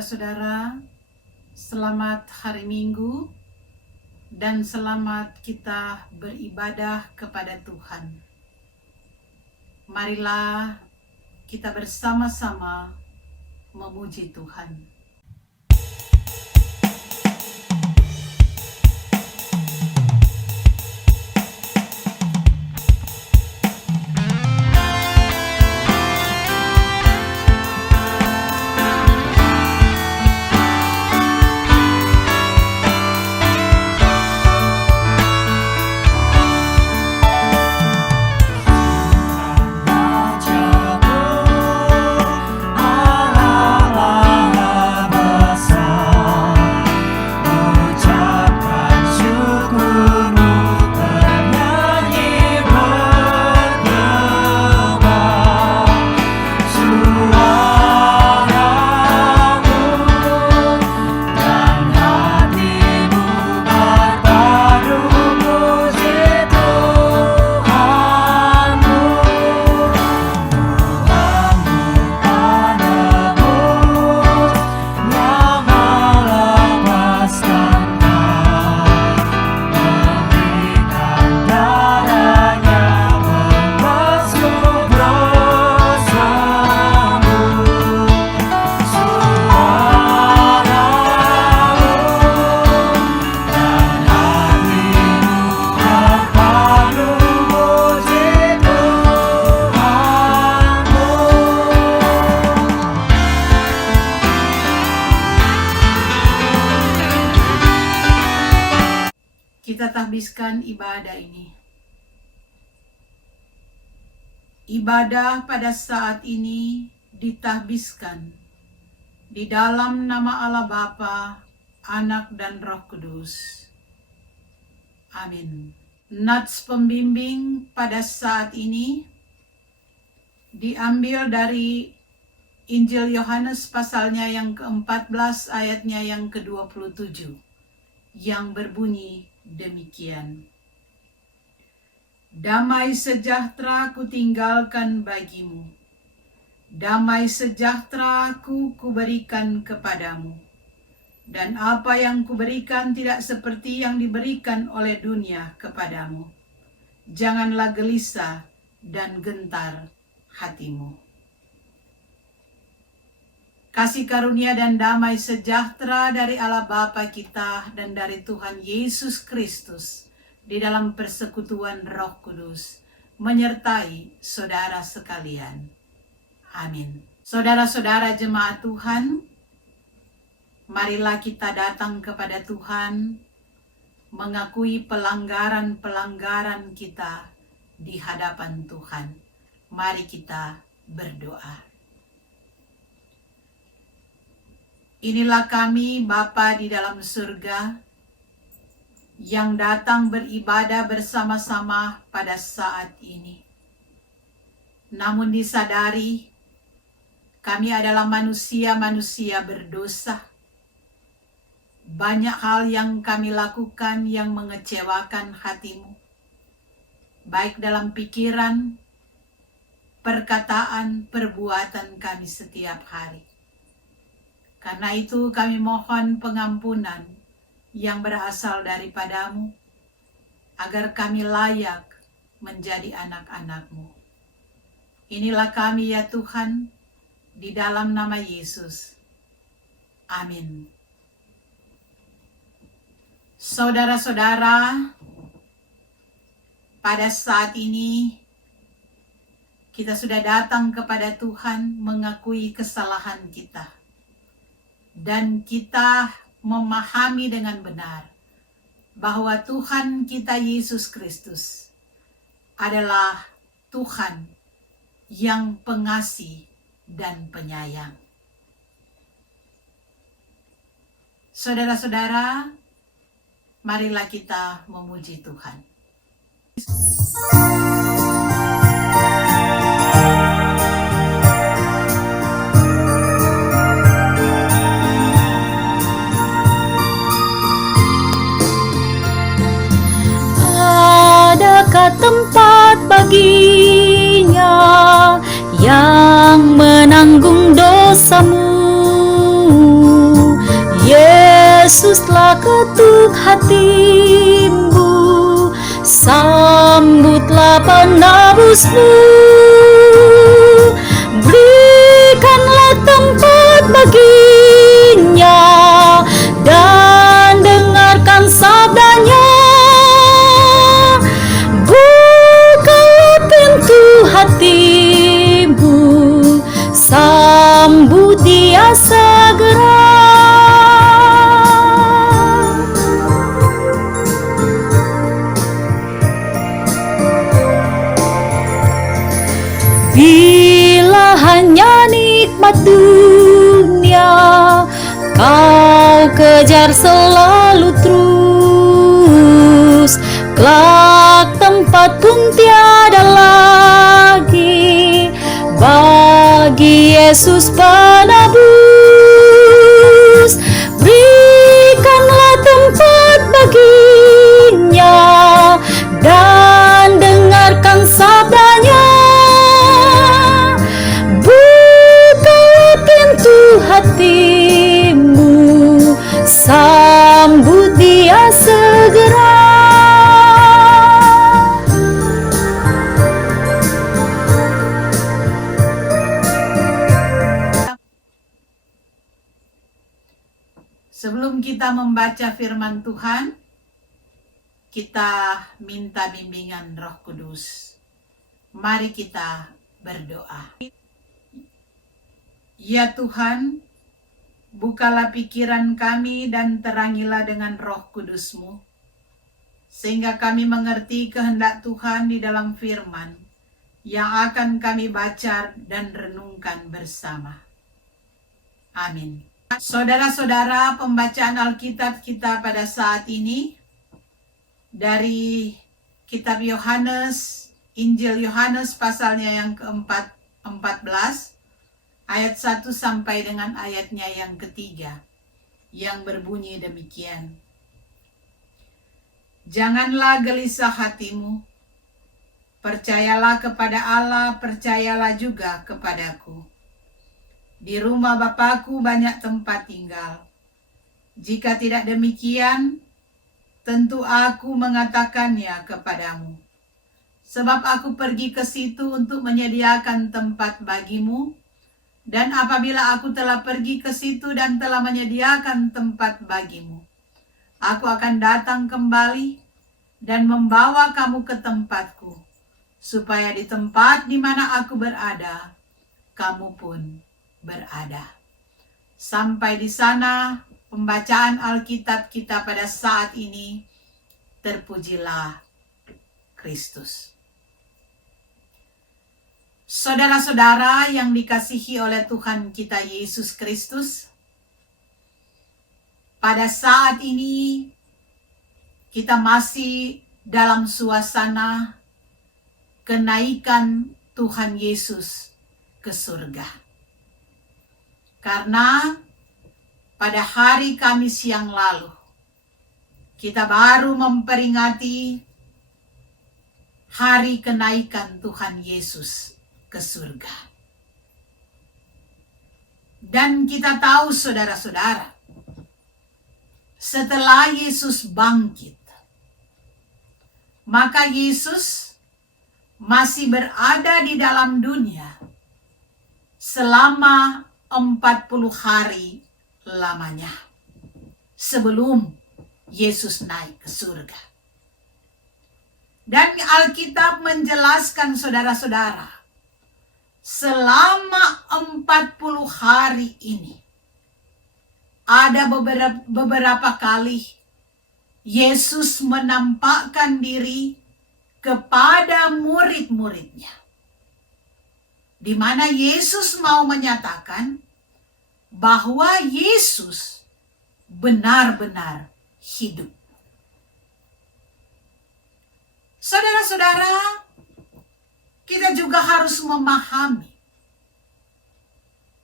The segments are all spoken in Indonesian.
Saudara-saudara, selamat hari Minggu dan selamat kita beribadah kepada Tuhan. Marilah kita bersama-sama memuji Tuhan. Kita tahbiskan ibadah ini. Ibadah pada saat ini ditahbiskan di dalam nama Allah Bapa, Anak dan Roh Kudus. Amin. Nats pembimbing pada saat ini diambil dari Injil Yohanes pasalnya yang ke-14 ayatnya yang ke-27 yang berbunyi demikian. Damai sejahtera kutinggalkan bagimu, damai sejahtera kuberikan kepadamu, dan apa yang kuberikan tidak seperti yang diberikan oleh dunia kepadamu. Janganlah gelisah dan gentar hatimu. Kasih karunia dan damai sejahtera dari Allah Bapa kita dan dari Tuhan Yesus Kristus di dalam persekutuan Roh Kudus menyertai saudara sekalian. Amin. Saudara-saudara jemaat Tuhan, marilah kita datang kepada Tuhan mengakui pelanggaran-pelanggaran kita di hadapan Tuhan. Mari kita berdoa. Inilah kami Bapa di dalam surga yang datang beribadah bersama-sama pada saat ini. Namun disadari kami adalah manusia-manusia berdosa. Banyak hal yang kami lakukan yang mengecewakan hatimu, baik dalam pikiran, perkataan, perbuatan kami setiap hari. Karena itu kami mohon pengampunan yang berasal daripadamu, agar kami layak menjadi anak-anak-Mu. Inilah kami ya Tuhan, di dalam nama Yesus. Amin. Saudara-saudara, pada saat ini kita sudah datang kepada Tuhan mengakui kesalahan kita. Dan kita memahami dengan benar bahwa Tuhan kita Yesus Kristus adalah Tuhan yang pengasih dan penyayang. Saudara-saudara, marilah kita memuji Tuhan. Adakah tempat baginya yang menanggung dosamu? Yesus telah ketuk hatimu, sambutlah penebusmu. Berikanlah tempat baginya dan dengarkan sabdanya. Bukalah pintu hatimu, sambut Dia segera. Bila hanya nikmat dunia kau kejar selalu terus, kelak tempat pun tiada lagi bagi Yesus penebus. Berikanlah tempat baginya dan dengarkan sabdanya. Bukalah pintu hatimu, sambut Dia segera. Sebelum kita membaca firman Tuhan, kita minta bimbingan Roh Kudus. Mari kita berdoa. Ya Tuhan, bukalah pikiran kami dan terangilah dengan Roh Kudus-Mu, sehingga kami mengerti kehendak Tuhan di dalam firman yang akan kami baca dan renungkan bersama. Amin. Saudara-saudara, pembacaan Alkitab kita pada saat ini dari kitab Yohanes, Injil Yohanes pasalnya yang ke-14, ayat 1 sampai dengan ayatnya yang ketiga, yang berbunyi demikian. Janganlah gelisah hatimu, percayalah kepada Allah, percayalah juga kepadaku. Di rumah Bapa-Ku banyak tempat tinggal. Jika tidak demikian, tentu aku mengatakannya kepadamu. Sebab aku pergi ke situ untuk menyediakan tempat bagimu, dan apabila aku telah pergi ke situ dan telah menyediakan tempat bagimu, aku akan datang kembali dan membawa kamu ke tempatku, supaya di tempat di mana aku berada, kamu pun berada. Sampai di sana pembacaan Alkitab kita pada saat ini. Terpujilah Kristus. Saudara-saudara yang dikasihi oleh Tuhan kita Yesus Kristus, pada saat ini kita masih dalam suasana kenaikan Tuhan Yesus ke surga. Karena pada hari Kamis yang lalu, kita baru memperingati hari kenaikan Tuhan Yesus ke surga. Dan kita tahu saudara-saudara, setelah Yesus bangkit, maka Yesus masih berada di dalam dunia selama 40 hari lamanya sebelum Yesus naik ke surga. Dan Alkitab menjelaskan saudara-saudara, selama 40 hari ini ada beberapa kali Yesus menampakkan diri kepada murid-muridnya, di mana Yesus mau menyatakan bahwa Yesus benar-benar hidup. Saudara-saudara, kita juga harus memahami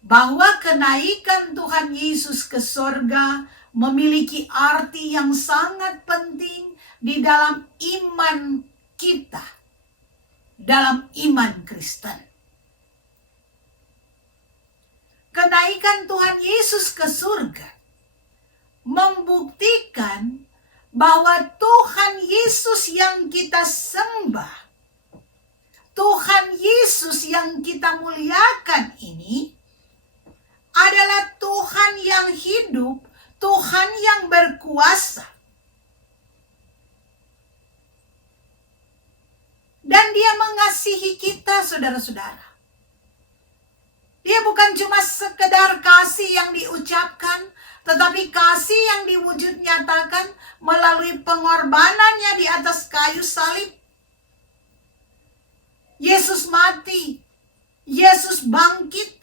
bahwa kenaikan Tuhan Yesus ke surga memiliki arti yang sangat penting di dalam iman kita, dalam iman Kristen. Kenaikan Tuhan Yesus ke surga membuktikan bahwa Tuhan Yesus yang kita sembah, Tuhan Yesus yang kita muliakan ini adalah Tuhan yang hidup, Tuhan yang berkuasa. Dan Dia mengasihi kita, saudara-saudara. Dia bukan cuma sekedar kasih yang diucapkan, tetapi kasih yang diwujud nyatakan melalui pengorbanannya di atas kayu salib. Yesus mati, Yesus bangkit,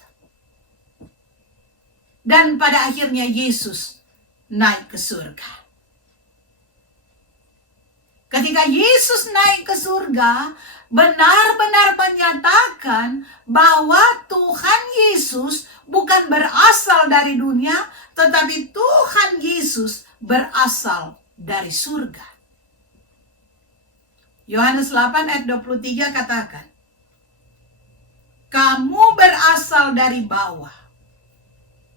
dan pada akhirnya Yesus naik ke surga. Ketika Yesus naik ke surga, benar-benar menyatakan bahwa Tuhan Yesus bukan berasal dari dunia, tetapi Tuhan Yesus berasal dari surga. Yohanes 8 ayat 23 katakan, "Kamu berasal dari bawah,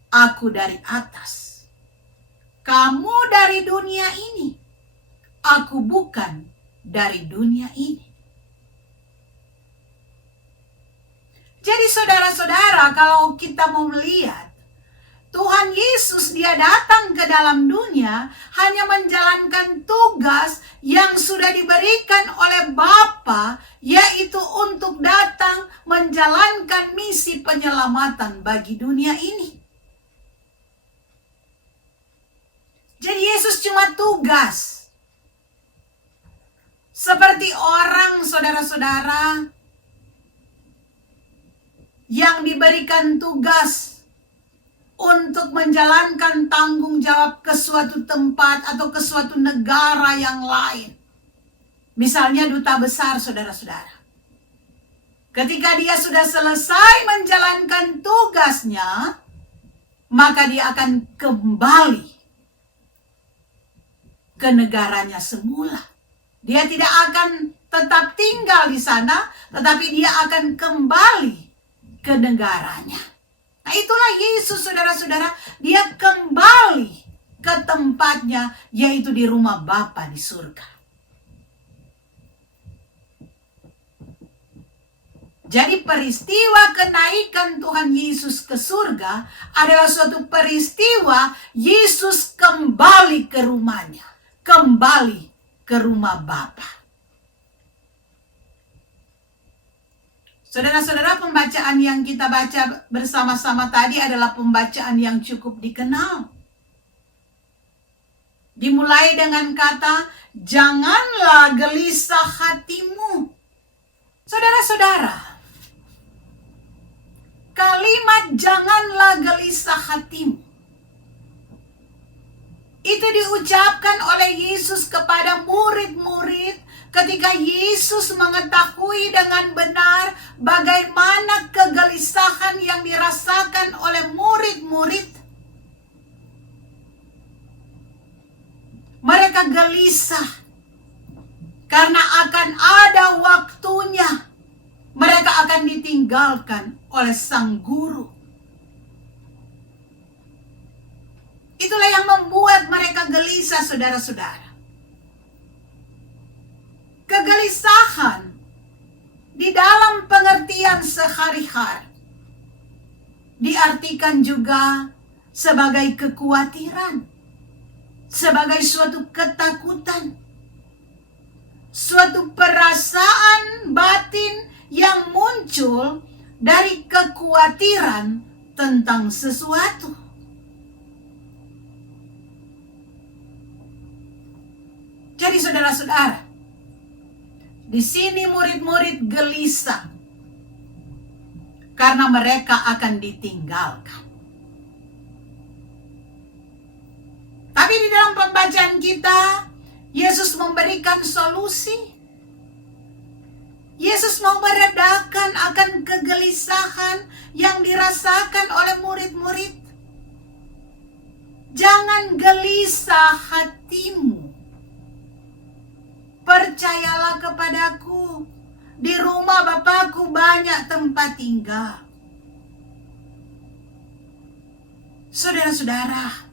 aku dari atas. Kamu dari dunia ini, aku bukan dari dunia ini." Jadi saudara-saudara, kalau kita mau melihat Tuhan Yesus, Dia datang ke dalam dunia hanya menjalankan tugas yang sudah diberikan oleh Bapa, yaitu untuk datang menjalankan misi penyelamatan bagi dunia ini. Jadi Yesus cuma tugas. Seperti orang, saudara-saudara, yang diberikan tugas untuk menjalankan tanggung jawab ke suatu tempat atau ke suatu negara yang lain. Misalnya duta besar, saudara-saudara. Ketika dia sudah selesai menjalankan tugasnya, maka dia akan kembali ke negaranya semula. Dia tidak akan tetap tinggal di sana, tetapi dia akan kembali ke negaranya. Nah, itulah Yesus, saudara-saudara. Dia kembali ke tempatnya, yaitu di rumah Bapa di surga. Jadi peristiwa kenaikan Tuhan Yesus ke surga adalah suatu peristiwa Yesus kembali ke rumahnya, kembali ke rumah Bapa. Saudara-saudara, pembacaan yang kita baca bersama-sama tadi adalah pembacaan yang cukup dikenal. Dimulai dengan kata, "Janganlah gelisah hatimu." Saudara-saudara, kalimat "janganlah gelisah hatimu" itu diucapkan oleh Yesus kepada murid-murid ketika Yesus mengetahui dengan benar bagaimana kegelisahan yang dirasakan oleh murid-murid. Mereka gelisah karena akan ada waktunya mereka akan ditinggalkan oleh sang guru. Itulah yang membuat mereka gelisah, saudara-saudara. Kegelisahan di dalam pengertian sehari-hari diartikan juga sebagai kekhawatiran, sebagai suatu ketakutan, suatu perasaan batin yang muncul dari kekhawatiran tentang sesuatu. Jadi saudara-saudara, di sini murid-murid gelisah karena mereka akan ditinggalkan. Tapi di dalam pembacaan kita, Yesus memberikan solusi. Yesus mau meredakan akan kegelisahan yang dirasakan oleh murid-murid. Jangan gelisah hatimu. Percayalah kepadaku, di rumah Bapakku banyak tempat tinggal. Saudara-saudara,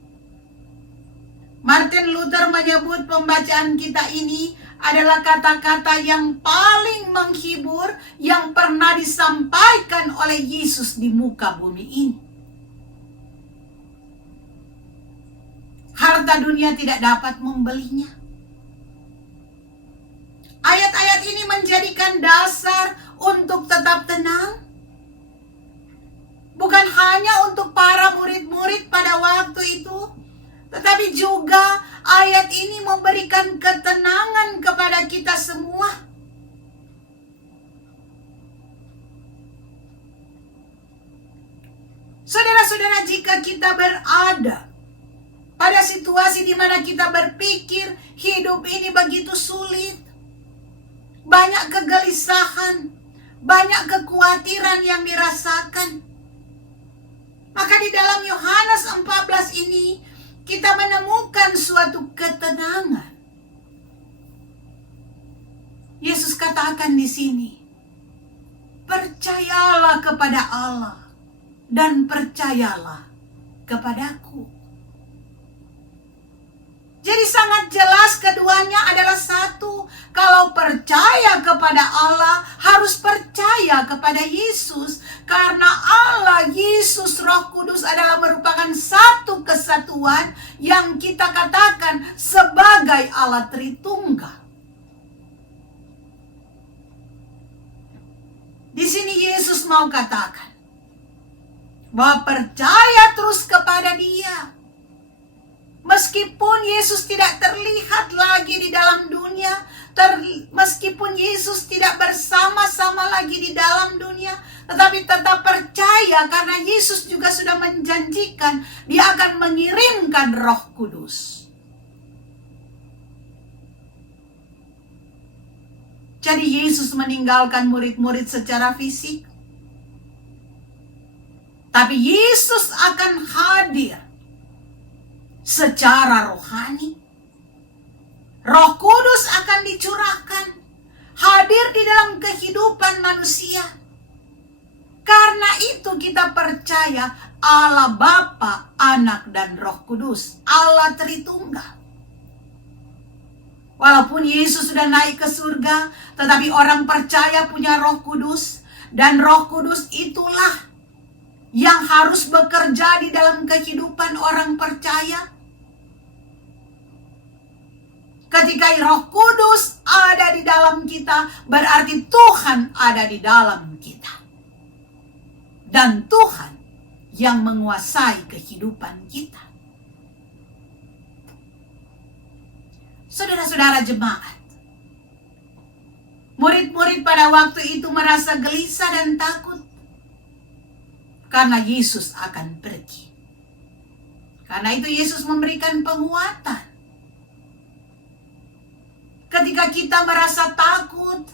Martin Luther menyebut pembacaan kita ini adalah kata-kata yang paling menghibur yang pernah disampaikan oleh Yesus di muka bumi ini. Harta dunia tidak dapat membelinya. Ayat-ayat ini menjadikan dasar untuk tetap tenang. Bukan hanya untuk para murid-murid pada waktu itu, tetapi juga ayat ini memberikan ketenangan kepada kita semua. Saudara-saudara, jika kita berada pada situasi di mana kita berpikir hidup ini begitu sulit, banyak kegelisahan, banyak kekhawatiran yang dirasakan, maka di dalam Yohanes 14 ini kita menemukan suatu ketenangan. Yesus katakan di sini, percayalah kepada Allah dan percayalah kepadaku. Jadi sangat jelas keduanya adalah satu. Kalau percaya kepada Allah, harus percaya kepada Yesus. Karena Allah, Yesus, Roh Kudus adalah merupakan satu kesatuan yang kita katakan sebagai Allah Tritunggal. Di sini Yesus mau katakan bahwa percaya terus kepada Dia. Meskipun Yesus tidak terlihat lagi di dalam dunia, meskipun Yesus tidak bersama-sama lagi di dalam dunia, tetapi tetap percaya karena Yesus juga sudah menjanjikan Dia akan mengirimkan Roh Kudus. Jadi Yesus meninggalkan murid-murid secara fisik, tapi Yesus akan hadir secara rohani. Roh Kudus akan dicurahkan, hadir di dalam kehidupan manusia. Karena itu kita percaya Allah Bapa, Anak, dan Roh Kudus, Allah Tritunggal. Walaupun Yesus sudah naik ke surga, tetapi orang percaya punya Roh Kudus, dan Roh Kudus itulah yang harus bekerja di dalam kehidupan orang percaya. Ketika Roh Kudus ada di dalam kita, berarti Tuhan ada di dalam kita. Dan Tuhan yang menguasai kehidupan kita. Saudara-saudara jemaat, murid-murid pada waktu itu merasa gelisah dan takut karena Yesus akan pergi. Karena itu Yesus memberikan penguatan. Ketika kita merasa takut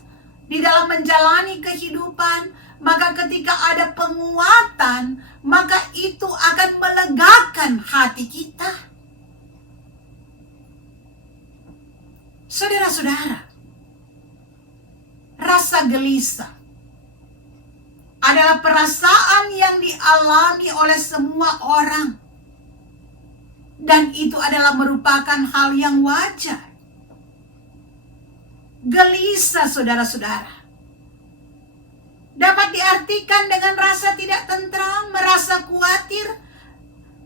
di dalam menjalani kehidupan, maka ketika ada penguatan, maka itu akan melegakan hati kita. Saudara-saudara, rasa gelisah adalah perasaan yang dialami oleh semua orang. Dan itu adalah merupakan hal yang wajar. Gelisah, saudara-saudara, dapat diartikan dengan rasa tidak tentram, merasa khawatir.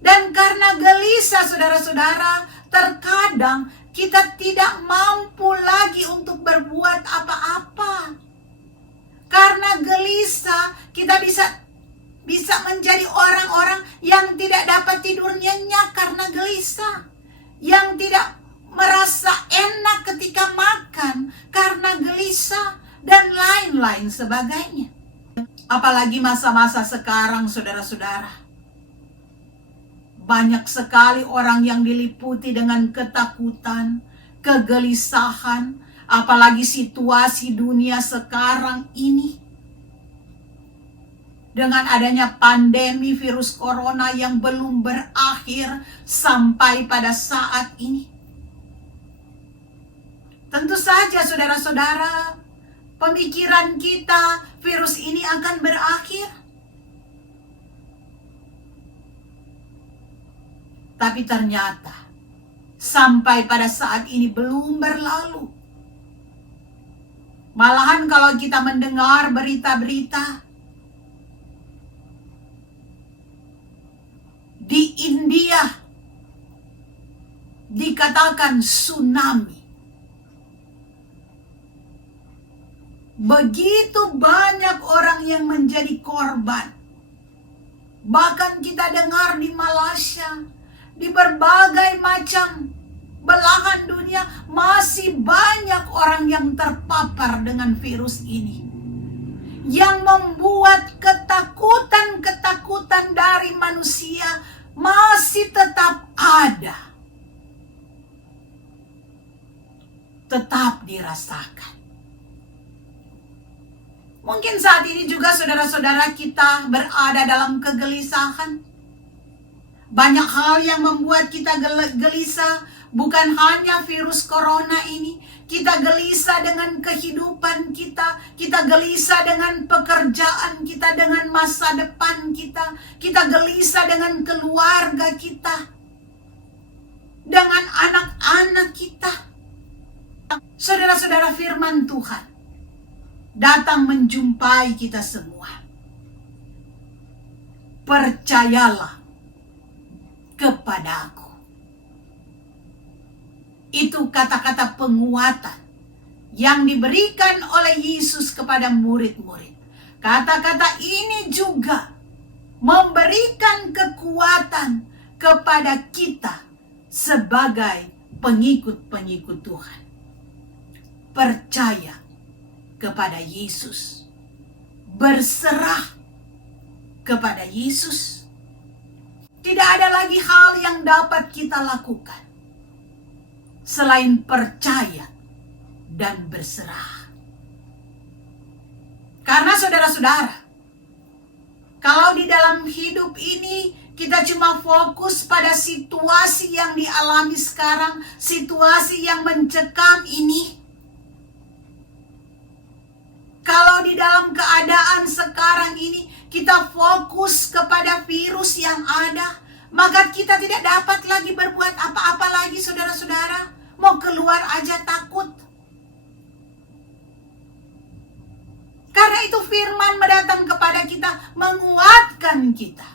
Dan karena gelisah, saudara-saudara, terkadang kita tidak mampu lagi untuk berbuat apa-apa. Karena gelisah, kita bisa menjadi orang-orang yang tidak dapat tidur nyenyak karena gelisah. Yang tidak merasa enak ketika makan karena gelisah dan lain-lain sebagainya. Apalagi masa-masa sekarang, saudara-saudara. Banyak sekali orang yang diliputi dengan ketakutan, kegelisahan, apalagi situasi dunia sekarang ini. Dengan adanya pandemi virus corona yang belum berakhir sampai pada saat ini. Tentu saja saudara-saudara, pemikiran kita virus ini akan berakhir. Tapi ternyata sampai pada saat ini belum berlalu. Malahan kalau kita mendengar berita-berita di India dikatakan tsunami. Begitu banyak orang yang menjadi korban. Bahkan kita dengar di Malaysia, di berbagai macam belahan dunia masih banyak orang yang terpapar dengan virus ini, yang membuat ketakutan-ketakutan dari manusia masih tetap ada, tetap dirasakan. Mungkin saat ini juga saudara-saudara kita berada dalam kegelisahan. Banyak hal yang membuat kita gelisah. Bukan hanya virus corona ini. Kita gelisah dengan kehidupan kita. Kita gelisah dengan pekerjaan kita, dengan masa depan kita. Kita gelisah dengan keluarga kita, dengan anak-anak kita. Saudara-saudara, firman Tuhan datang menjumpai kita semua. Percayalah kepada Aku. Itu kata-kata penguatan yang diberikan oleh Yesus kepada murid-murid. Kata-kata ini juga memberikan kekuatan kepada kita sebagai pengikut-pengikut Tuhan. Percaya kepada Yesus, berserah kepada Yesus. Tidak ada lagi hal yang dapat kita lakukan selain percaya dan berserah. Karena saudara-saudara, kalau di dalam hidup ini kita cuma fokus pada situasi yang dialami sekarang, situasi yang mencekam ini, kalau di dalam keadaan sekarang ini kita fokus kepada virus yang ada, maka kita tidak dapat lagi berbuat apa-apa lagi, saudara-saudara. Mau keluar aja takut. Karena itu firman mendatang kepada kita, menguatkan kita.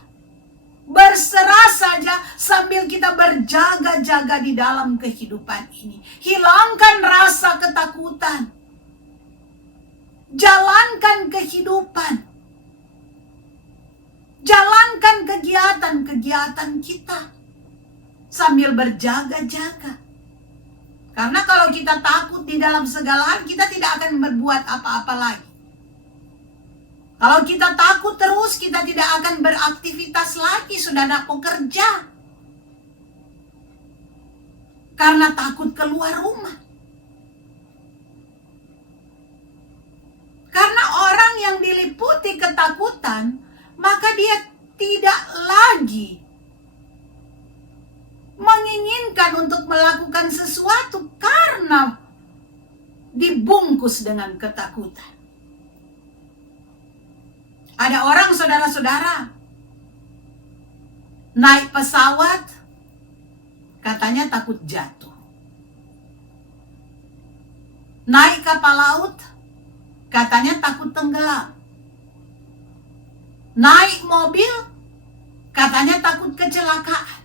Berserah saja sambil kita berjaga-jaga di dalam kehidupan ini. Hilangkan rasa ketakutan. Jalankan kehidupan. Jalankan kegiatan-kegiatan kita sambil berjaga-jaga. Karena kalau kita takut di dalam segala hal, kita tidak akan berbuat apa-apa lagi. Kalau kita takut terus, kita tidak akan beraktivitas lagi, saudara, pekerja. Karena takut keluar rumah. Karena orang yang diliputi ketakutan, maka dia tidak lagi menginginkan untuk melakukan sesuatu karena dibungkus dengan ketakutan. Ada orang, saudara-saudara, naik pesawat, katanya takut jatuh. Naik kapal laut, katanya takut tenggelam. Naik mobil, katanya takut kecelakaan.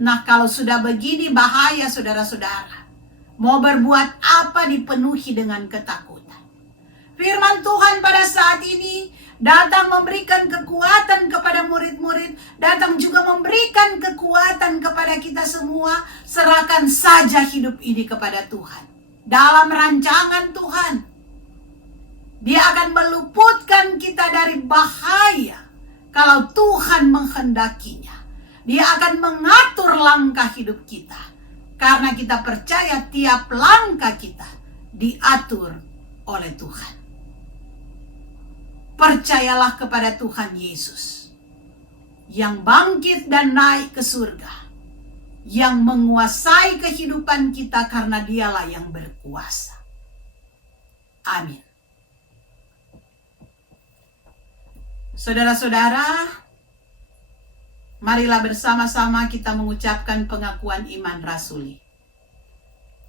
Nah, kalau sudah begini bahaya, saudara-saudara. Mau berbuat apa dipenuhi dengan ketakutan. Firman Tuhan pada saat ini datang memberikan kekuatan kepada murid-murid. Datang juga memberikan kekuatan kepada kita semua. Serahkan saja hidup ini kepada Tuhan. Dalam rancangan Tuhan, Dia akan meluputkan kita dari bahaya kalau Tuhan menghendakinya. Dia akan mengatur langkah hidup kita. Karena kita percaya tiap langkah kita diatur oleh Tuhan. Percayalah kepada Tuhan Yesus yang bangkit dan naik ke surga, yang menguasai kehidupan kita karena Dialah yang berkuasa. Amin. Saudara-saudara, Marilah bersama-sama kita mengucapkan pengakuan iman rasuli.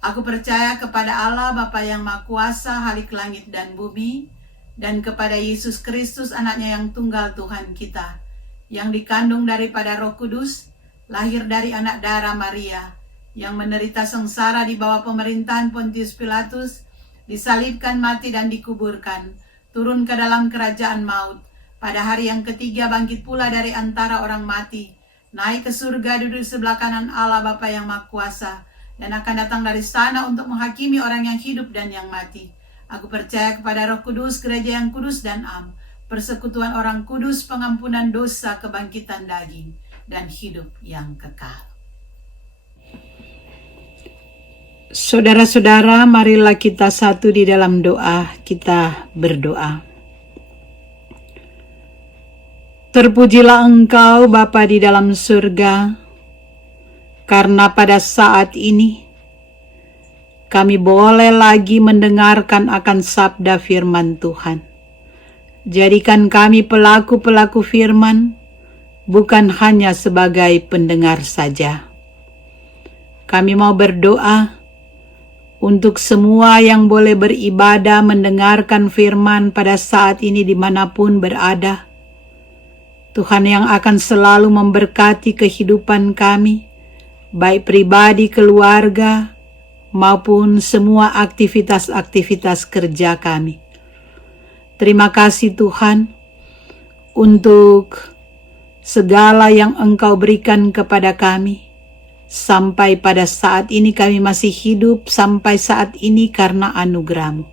Aku percaya kepada Allah Bapa yang Maha Kuasa, Halik langit dan bumi, dan kepada Yesus Kristus anaknya yang tunggal Tuhan kita, yang dikandung daripada Roh Kudus, lahir dari anak darah Maria, yang menderita sengsara di bawah pemerintahan Pontius Pilatus, disalibkan, mati dan dikuburkan, turun ke dalam kerajaan maut, pada hari yang ketiga bangkit pula dari antara orang mati, naik ke surga, duduk sebelah kanan Allah Bapa yang Maha Kuasa, dan akan datang dari sana untuk menghakimi orang yang hidup dan yang mati. Aku percaya kepada Roh Kudus, gereja yang kudus dan am, persekutuan orang kudus, pengampunan dosa, kebangkitan daging, dan hidup yang kekal. Saudara-saudara, marilah kita satu di dalam doa, kita berdoa. Terpujilah Engkau Bapa di dalam surga, karena pada saat ini kami boleh lagi mendengarkan akan sabda firman Tuhan. Jadikan kami pelaku-pelaku firman, bukan hanya sebagai pendengar saja. Kami mau berdoa untuk semua yang boleh beribadah mendengarkan firman pada saat ini dimanapun berada. Tuhan yang akan selalu memberkati kehidupan kami, baik pribadi, keluarga, maupun semua aktivitas-aktivitas kerja kami. Terima kasih Tuhan untuk segala yang Engkau berikan kepada kami. Sampai pada saat ini kami masih hidup sampai saat ini karena anugerah-Mu.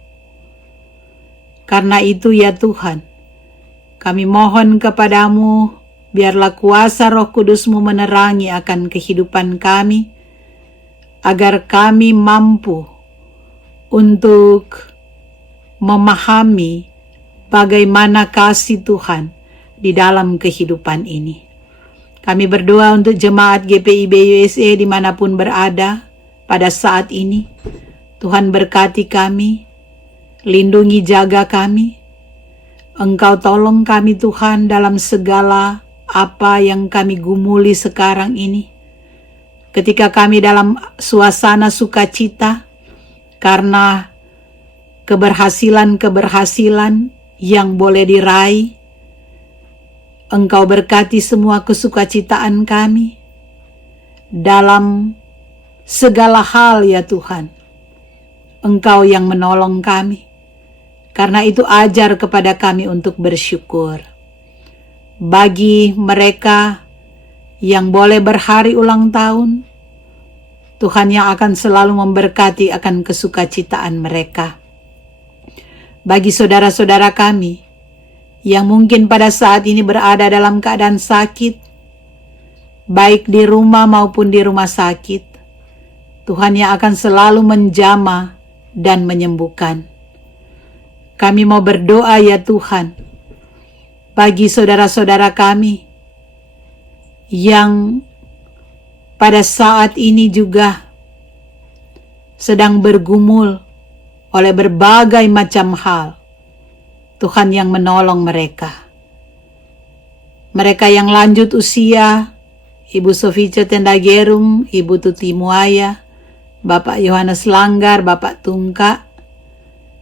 Karena itu ya Tuhan, kami mohon kepadamu, biarlah kuasa Roh Kudus-Mu menerangi akan kehidupan kami, agar kami mampu untuk memahami bagaimana kasih Tuhan di dalam kehidupan ini. Kami berdoa untuk jemaat GPIB USA dimanapun berada pada saat ini. Tuhan berkati kami, lindungi jaga kami. Engkau tolong kami Tuhan dalam segala apa yang kami gumuli sekarang ini. Ketika kami dalam suasana sukacita karena keberhasilan-keberhasilan yang boleh diraih, Engkau berkati semua kesukacitaan kami dalam segala hal ya Tuhan. Engkau yang menolong kami. Karena itu ajar kepada kami untuk bersyukur. Bagi mereka yang boleh berhari ulang tahun, Tuhan yang akan selalu memberkati akan kesukacitaan mereka. Bagi saudara-saudara kami yang mungkin pada saat ini berada dalam keadaan sakit, baik di rumah maupun di rumah sakit, Tuhan yang akan selalu menjamah dan menyembuhkan. Kami mau berdoa ya Tuhan, bagi saudara-saudara kami yang pada saat ini juga sedang bergumul oleh berbagai macam hal. Tuhan yang menolong mereka. Mereka yang lanjut usia, Ibu Sofice Tendagerung, Ibu Tuti Muaya, Bapak Yohanes Langgar, Bapak Tungka,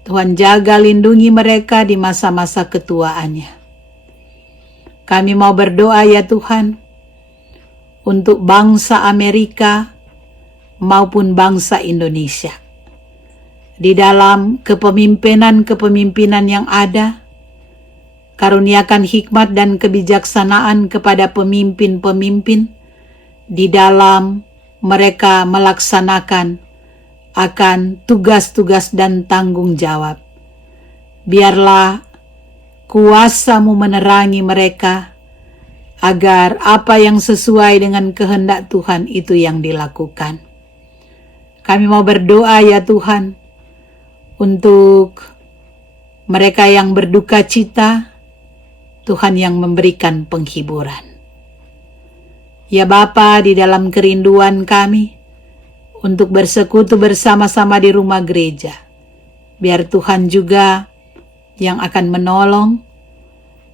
Tuhan jaga lindungi mereka di masa-masa ketuaannya. Kami mau berdoa ya Tuhan, untuk bangsa Amerika maupun bangsa Indonesia. Di dalam kepemimpinan yang ada, karuniakan hikmat dan kebijaksanaan kepada pemimpin-pemimpin di dalam mereka melaksanakan akan tugas-tugas dan tanggung jawab. Biarlah kuasa-Mu menerangi mereka, agar apa yang sesuai dengan kehendak Tuhan itu yang dilakukan. Kami mau berdoa ya Tuhan, untuk mereka yang berduka cita, Tuhan yang memberikan penghiburan. Ya Bapa, di dalam kerinduan kami untuk bersekutu bersama-sama di rumah gereja, biar Tuhan juga yang akan menolong.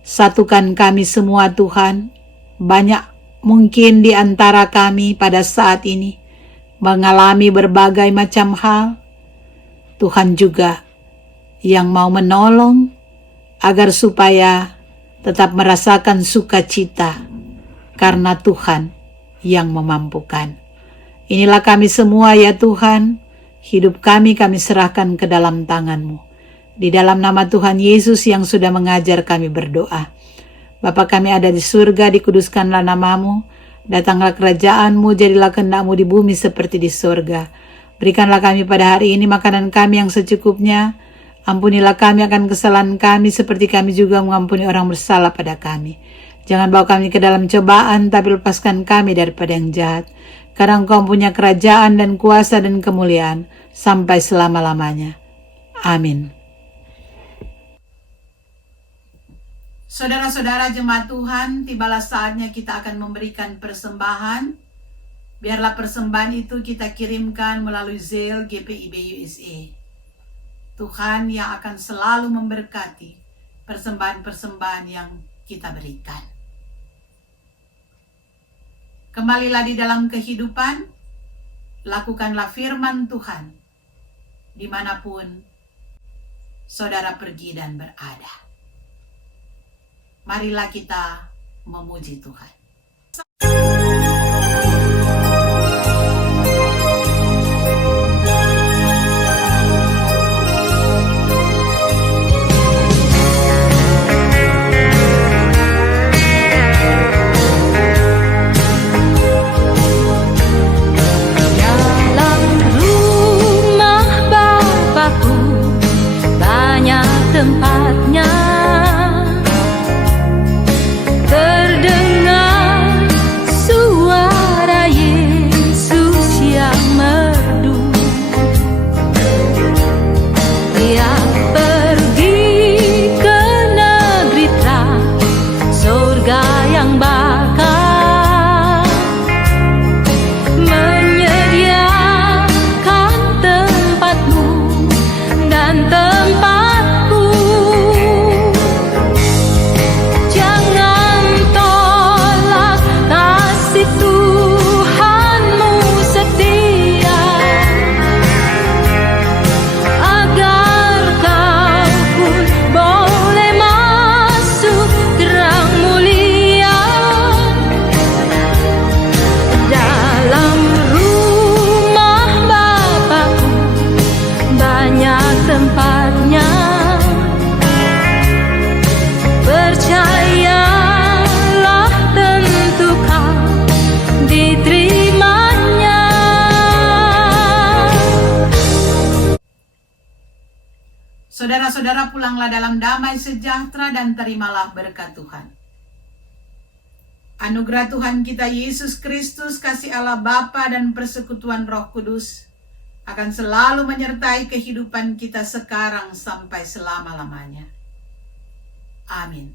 Satukan kami semua Tuhan, banyak mungkin di antara kami pada saat ini mengalami berbagai macam hal, Tuhan juga yang mau menolong agar supaya tetap merasakan sukacita karena Tuhan yang memampukan. Inilah kami semua ya Tuhan, hidup kami serahkan ke dalam tangan-Mu. Di dalam nama Tuhan Yesus yang sudah mengajar kami berdoa. Bapa kami ada di surga, dikuduskanlah nama-Mu, datanglah kerajaan-Mu, jadilah kehendak-Mu di bumi seperti di surga. Berikanlah kami pada hari ini makanan kami yang secukupnya. Ampunilah kami akan kesalahan kami seperti kami juga mengampuni orang bersalah pada kami. Jangan bawa kami ke dalam cobaan, tapi lepaskan kami daripada yang jahat. Karena Engkau punya kerajaan dan kuasa dan kemuliaan sampai selama-lamanya. Amin. Saudara-saudara jemaat Tuhan, tibalah saatnya kita akan memberikan persembahan. Biarlah persembahan itu kita kirimkan melalui Zelle GPIB USA. Tuhan yang akan selalu memberkati persembahan-persembahan yang kita berikan. Kembalilah di dalam kehidupan, lakukanlah firman Tuhan dimanapun saudara pergi dan berada. Marilah kita memuji Tuhan. Dalam rumah Bapakku banyak tempatnya. Terdengar suara Yesus yang merdu. Dia pergi ke negeri terang, surga yang bakal, menyediakan tempatmu dan tempatku. Jangan tolak kasih Tuhanmu setia, agar kau pun boleh masuk terang mulia. Dalam rumah Bapakku banyak tempatnya. Percayalah tentu kau diterimanya. Saudara-saudara, pulanglah dalam damai sejahtera dan terimalah berkat Tuhan. Anugerah Tuhan kita Yesus Kristus, kasih Allah Bapa dan persekutuan Roh Kudus akan selalu menyertai kehidupan kita sekarang sampai selama-lamanya. Amin.